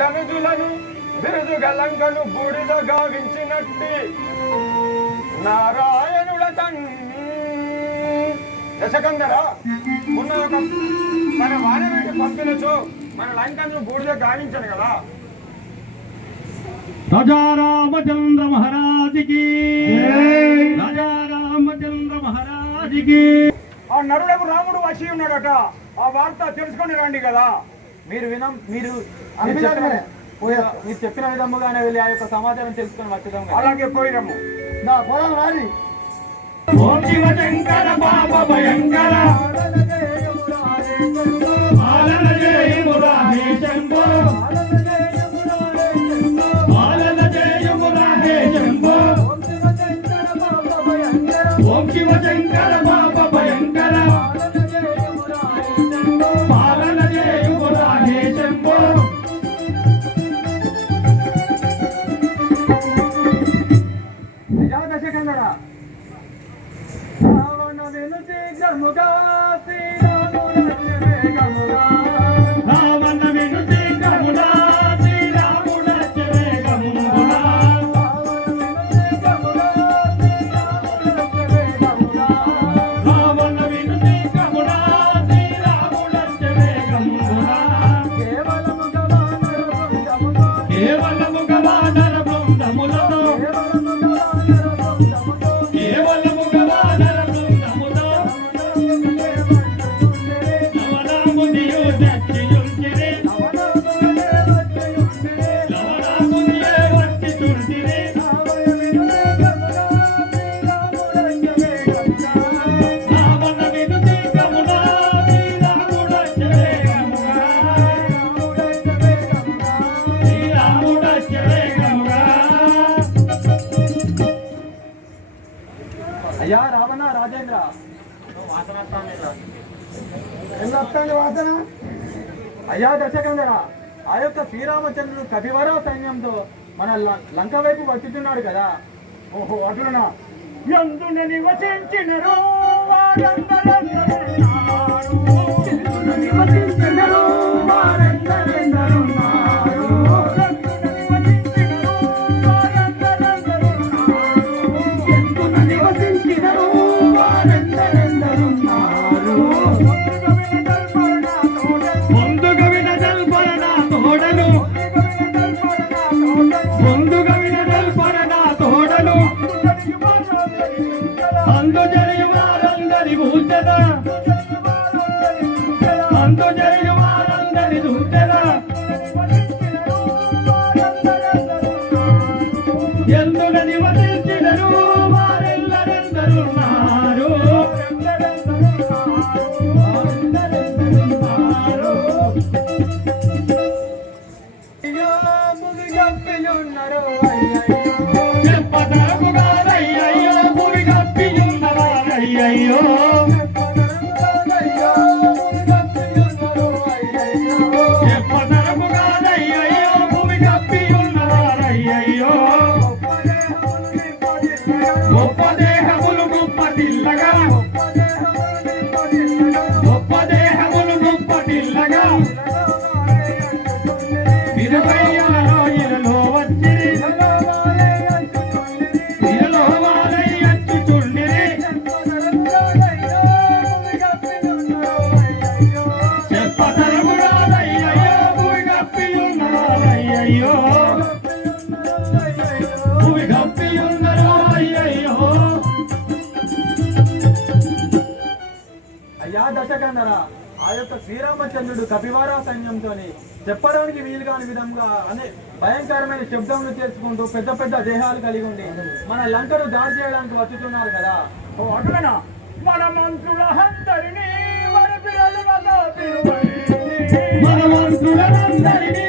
ధనుజులను బిరుదుగా లంకను బూడిద గావించినట్టి నారాయణుడ దశకందర ఉన్న ఒక తన వానవేటి పంపినచో మన లంకను బూడిద గావించను కదా. రాజా రామచంద్ర మహారాజుకి, రాజా రామచంద్ర మహారాజుకి. ఆ నరుడకు రాముడు వచ్చి ఉన్నాడట. ఆ వార్త తెలుసుకొని రండి కదా. మీరు మీరు చెప్పిన విధముగానే వెళ్ళి ఆ యొక్క సమాచారం తెలుసుకొని వచ్చేదాం. అలాగే పోయినాము. ఓం శివ శంకర పాప భయంకర పాలన జయము రాధే శంభో, పాలన జయము రాధే శంభో. ఓం శివ శంకర పాప భయంకర పాలన జయము రాధే శంభో. దశకందరా రావణ వెనుచి గముగా రావణ వెనుచి గముగా శ్రీరాముడ చెవేగముగా, రావణ వెనుచి గముగా శ్రీరాముడ చెవేగముగా. కేవలము గవానర బృందములతో, కేవలము గవానర బృందముతో నవరామునియు దచ్చియుంచిరి, నవరామునియే వచ్చిచుంటిరి. రావణ వినుతి గమునా శ్రీరాముడ చెవేగముగా, శ్రీరాముడ చెవేగముగా. అయ్యా రావణ రాజేంద్ర వాసన. అయ్యా దశకందర, ఆ యొక్క శ్రీరామచంద్రుడు కపివర సైన్యంతో మన లంక వైపు వచ్చుతున్నాడు కదా. ఓహో అట్లనా. ఎందున నివసించినరు వారందరెందరున్నారు, ఎందున నివసించినరు వారందరెందరున్నారు, ఎందున నివసించినరు వారందరెందరున్నారు. ముందుగా వినదల్పర నా తోడను, ముందుగా వినదల్పర నా తోడను, అందు జరిగి వారందరి ఊచద, అందు జరిగి వారందరి దూచద. ఎందున నివసించినరు వారెల్లరెందరున్నారు, చెప్పతరముగారయ్యయ్యో మురి గప్పియున్నవారయ్యయ్యో, చెప్పతరముగారయ్యయ్యో మురి గప్పియున్నవారయ్యయ్యో. గొప్ప దేహములు గొప్పటిల్లగా, గొప్ప దేహములు గొప్పటిల్లగా, ఇరవయ్యలో ఇరలో వచ్చిరి, ఇరలో వారై అచ్చుచుండిరి. చెప్పతరమురాదయ్యయ్యో భూమి గప్పియున్నవారయ్యయ్యో, భూమి గప్పియున్నరు అయ్యయ్యో. అయ్యా దశకందర, ఆ యొక్క శ్రీరామచంద్రుడు కపివార సైన్యంతోని చెప్పడానికి వీలు కాని విధంగా అనే భయంకరమైన శబ్దములు చేసుకుంటూ పెద్ద పెద్ద దేహాలు కలిగి ఉండి మన లంకను దాడి చేయడానికి వచ్చుతున్నారు కదా. ఓ అటులనా మన మంత్రులందరినీ మన మంత్రులందరినీ